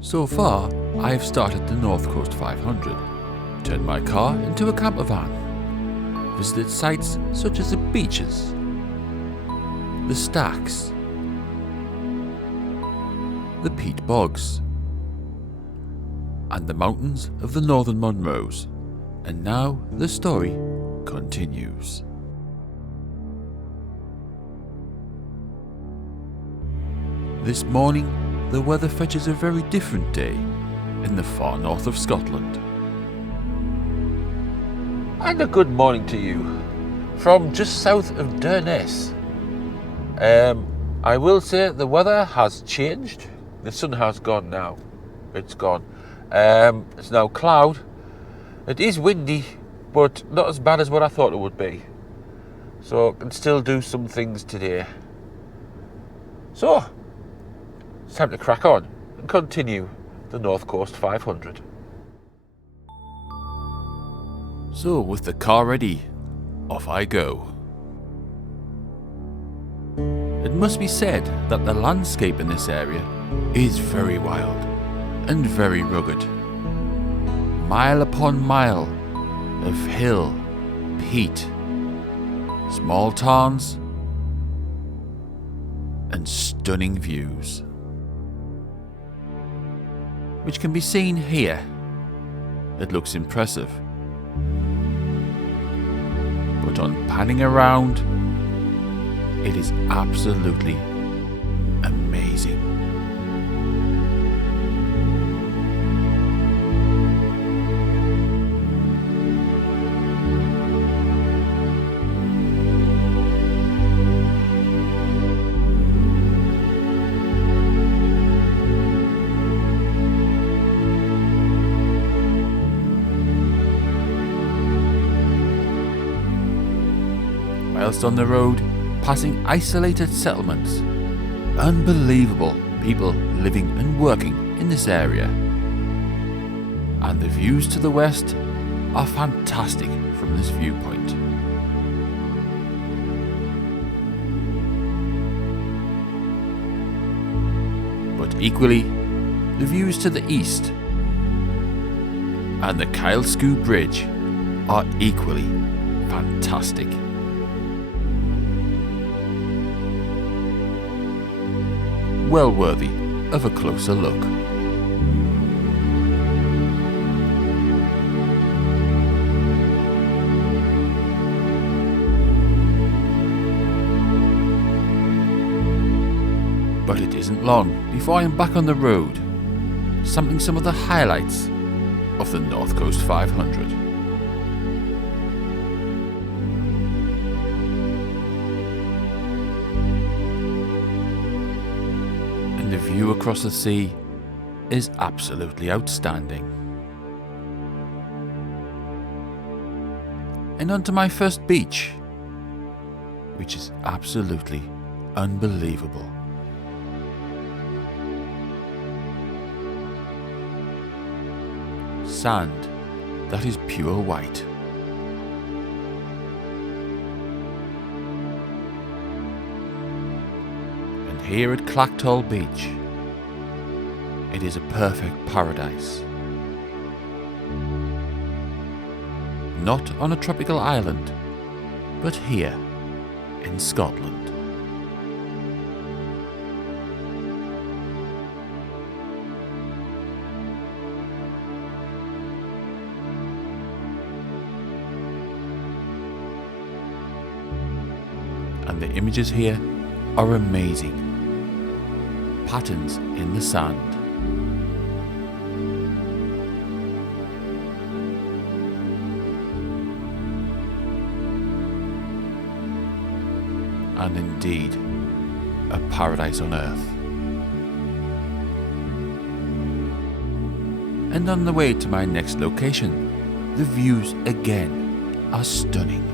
So far, I have started the North Coast 500, turned my car into a camper van, visited sites such as the beaches, the stacks, the peat bogs, and the mountains of the Northern Munros, and now the story continues. This morning, the weather fetches a very different day in the far north of Scotland. And a good morning to you from just south of Durness. I will say the weather has changed. The sun has gone now. It's gone. It's now cloud. It is windy, but not as bad as what I thought it would be. So I can still do some things today. So, it's time to crack on and continue the North Coast 500. So with the car ready, off I go. It must be said that the landscape in this area is very wild and very rugged. Mile upon mile of hill, peat, small tarns, and stunning views, which can be seen here. It looks impressive, but on panning around, it is absolutely amazing. Whilst on the road, passing isolated settlements, unbelievable people living and working in this area. And the views to the west are fantastic from this viewpoint. But equally, the views to the east and the Kylesku Bridge are equally fantastic. Well worthy of a closer look. But it isn't long before I am back on the road, sampling some of the highlights of the North Coast 500. The view across the sea is absolutely outstanding. And onto my first beach, which is absolutely unbelievable. Sand that is pure white. Here at Clachtoll Beach, it is a perfect paradise. Not on a tropical island, but here in Scotland. And the images here are amazing. Patterns in the sand. And indeed, a paradise on earth. And on the way to my next location, the views again are stunning.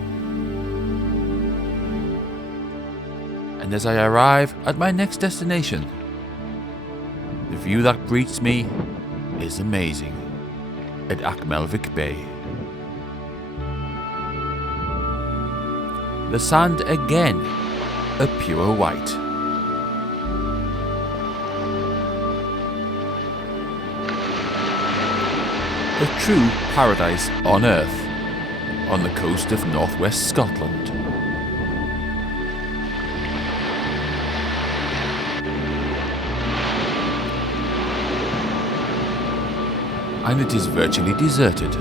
And as I arrive at my next destination, the view that greets me is amazing at Achmelvik Bay. The sand again, a pure white. a true paradise on earth, on the coast of northwest Scotland. And it is virtually deserted.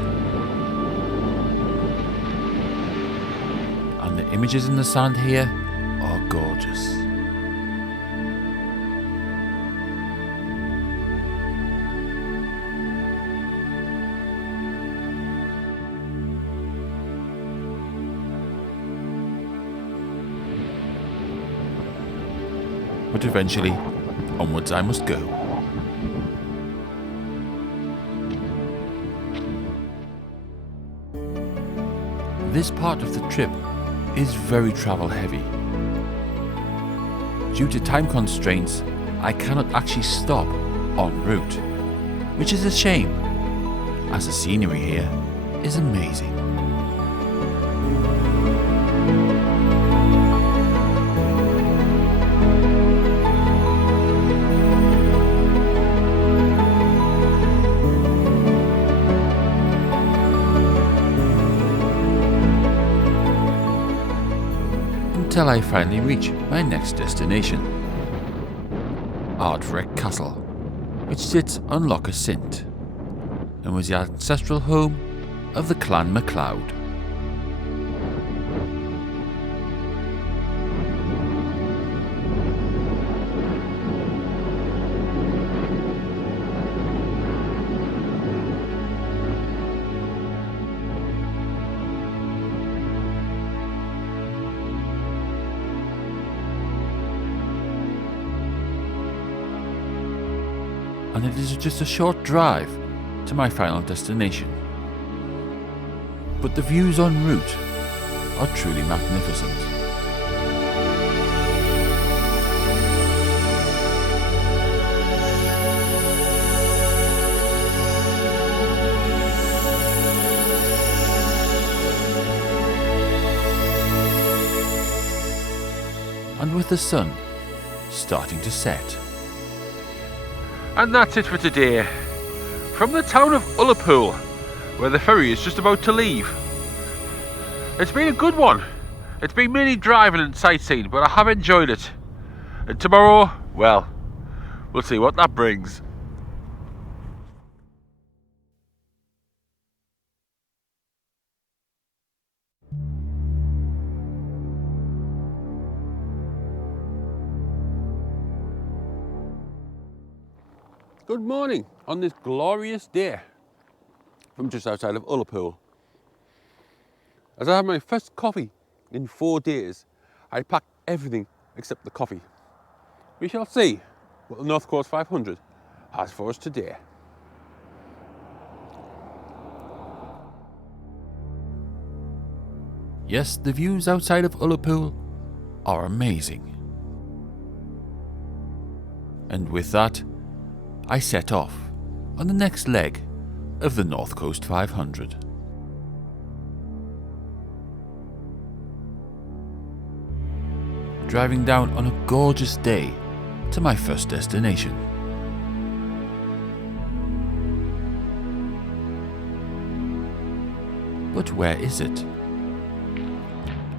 And the images in the sand here are gorgeous. But eventually, onwards I must go. This part of the trip is very travel heavy. Due to time constraints, I cannot actually stop en route, which is a shame, as the scenery here is amazing. Until I finally reach my next destination, Ardfrec Castle, which sits on Loch Assynt and was the ancestral home of the Clan MacLeod. And it is just a short drive to my final destination. But the views en route are truly magnificent. And with the sun starting to set. And that's it for today. From the town of Ullapool, where the ferry is just about to leave. It's been a good one. It's been mainly driving and sightseeing, but I have enjoyed it. And tomorrow, well, we'll see what that brings. Good morning on this glorious day from just outside of Ullapool. As I have my first coffee in 4 days, I packed everything except the coffee. We shall see what the North Coast 500 has for us today. Yes, the views outside of Ullapool are amazing. And with that, I set off on the next leg of the North Coast 500. Driving down on a gorgeous day to my first destination. But where is it?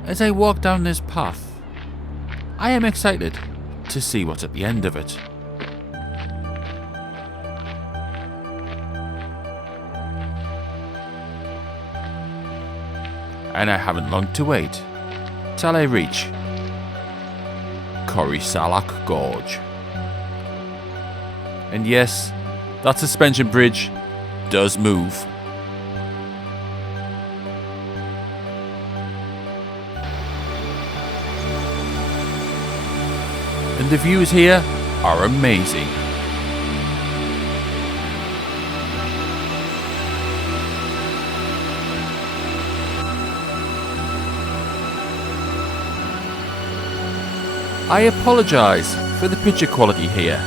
As I walk down this path, I am excited to see what's at the end of it. And I haven't long to wait till I reach Corrieshalloch Gorge. And yes, that suspension bridge does move. And the views here are amazing. I apologise for the picture quality here,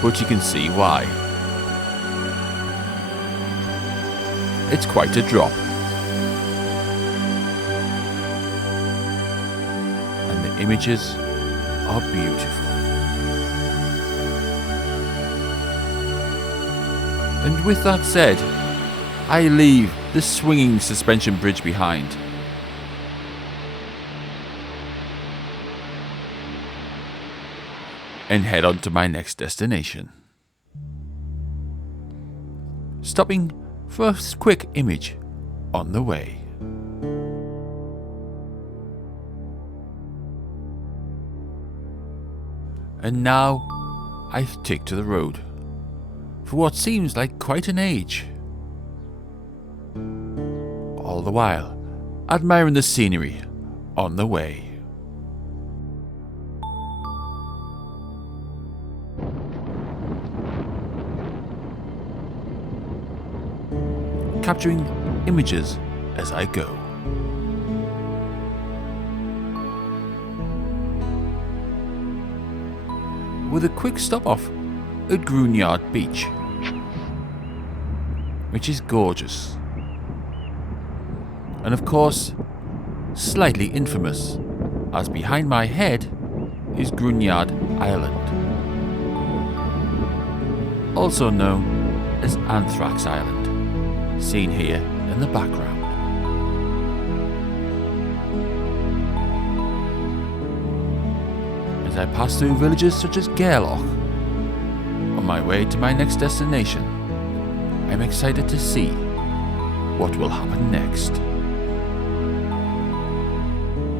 but you can see why. It's quite a drop. And the images are beautiful. And with that said, I leave the swinging suspension bridge behind. And head on to my next destination. Stopping for a quick image on the way. And now I take to the road for what seems like quite an age. All the while admiring the scenery on the way. Capturing images as I go. With a quick stop off at Corrieshalloch Beach, which is gorgeous, and of course slightly infamous, as behind my head is Corrieshalloch Island, also known as Anthrax Island, seen here in the background. As I pass through villages such as Gairloch, on my way to my next destination, I'm excited to see what will happen next.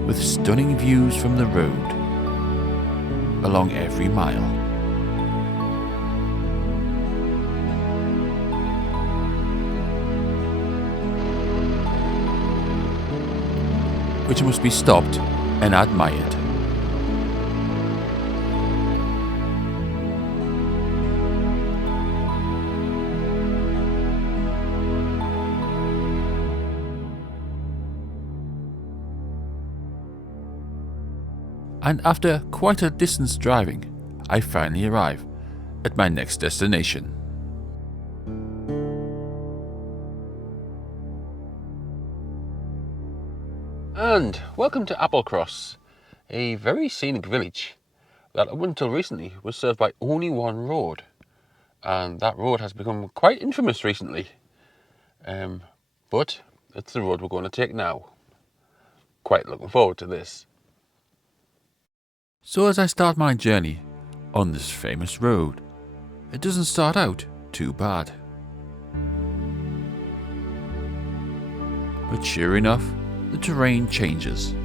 With stunning views from the road along every mile. Which must be stopped and admired. And after quite a distance driving, I finally arrive at my next destination. And welcome to Applecross, a very scenic village that up until recently was served by only one road, and that road has become quite infamous recently. But it's the road we're going to take now. Quite looking forward to this. So as I start my journey on this famous road, it doesn't start out too bad. But sure enough, the terrain changes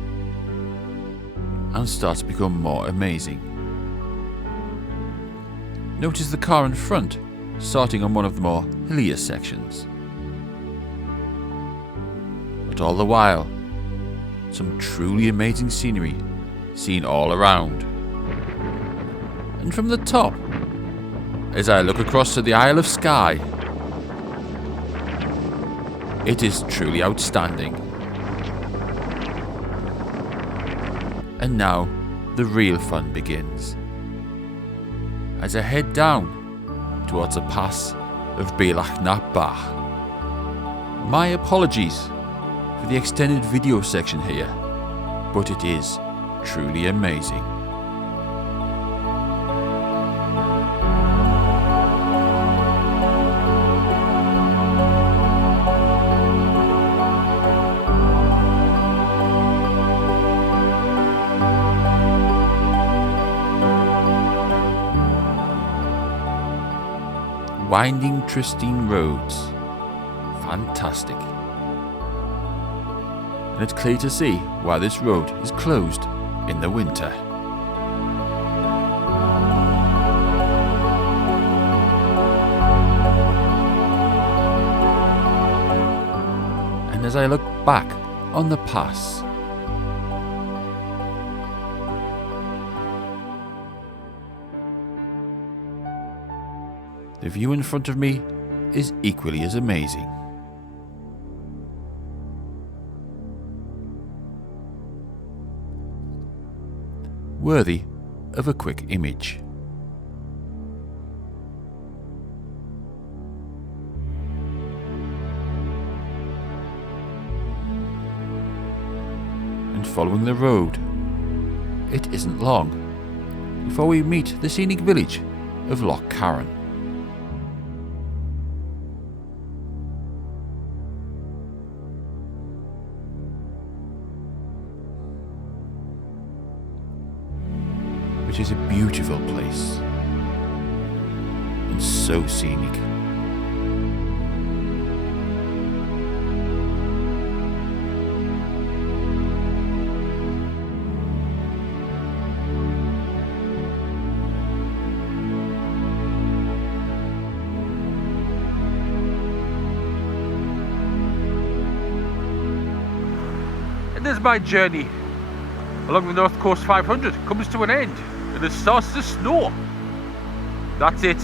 and starts to become more amazing. Notice the car in front starting on one of the more hillier sections. But all the while, some truly amazing scenery seen all around. And from the top, as I look across to the Isle of Skye, it is truly outstanding. And now the real fun begins. As I head down towards the pass of Bealach na Bach. My apologies for the extended video section here, but it is truly amazing. Winding, twisting roads. Fantastic. And it's clear to see why this road is closed in the winter. And as I look back on the pass, the view in front of me is equally as amazing. Worthy of a quick image. And following the road, it isn't long before we meet the scenic village of Lochcarron. which is a beautiful place and so scenic. And as my journey along the North Coast 500 comes to an end and it starts to snow, that's it.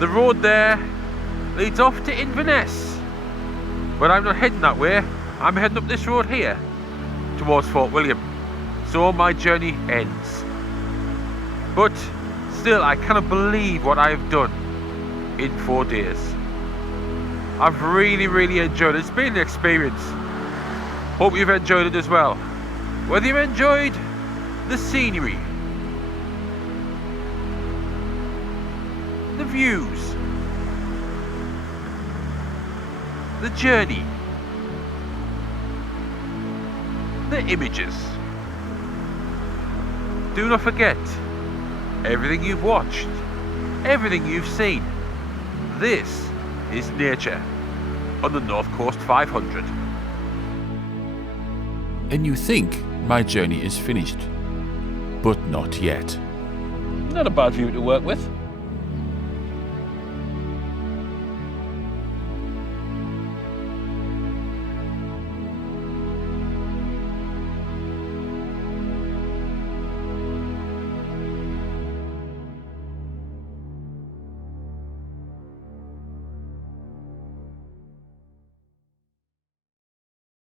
The road there leads off to Inverness, but I'm not heading that way. I'm heading up this road here towards Fort William. So my journey ends. But still, I cannot believe what I have done in 4 days. I've really enjoyed it. It's been an experience. Hope you've enjoyed it as well. Whether you enjoyed the scenery, the views, the journey, the images. Do not forget, everything you've watched, everything you've seen, this is nature on the North Coast 500. And you think my journey is finished, but not yet. Not a bad view to work with.